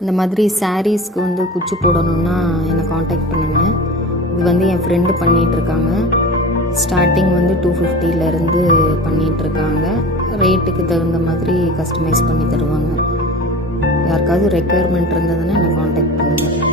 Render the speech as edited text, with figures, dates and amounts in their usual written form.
இந்த மாதிரி சாரீஸ்க்கு வந்து குச்சி போடணுன்னா என்னை காண்டாக்ட் பண்ணுங்கள். இது வந்து என் ஃப்ரெண்டு பண்ணிகிட்ருக்காங்க. ஸ்டார்டிங் வந்து 250லேருந்து பண்ணிகிட்ருக்காங்க. ரேட்டுக்கு தகுந்த மாதிரி கஸ்டமைஸ் பண்ணி தருவாங்க. யாருக்காவது ரெக்குயர்மெண்ட் இருந்ததுன்னா என்னை காண்டாக்ட் பண்ணுங்கள்.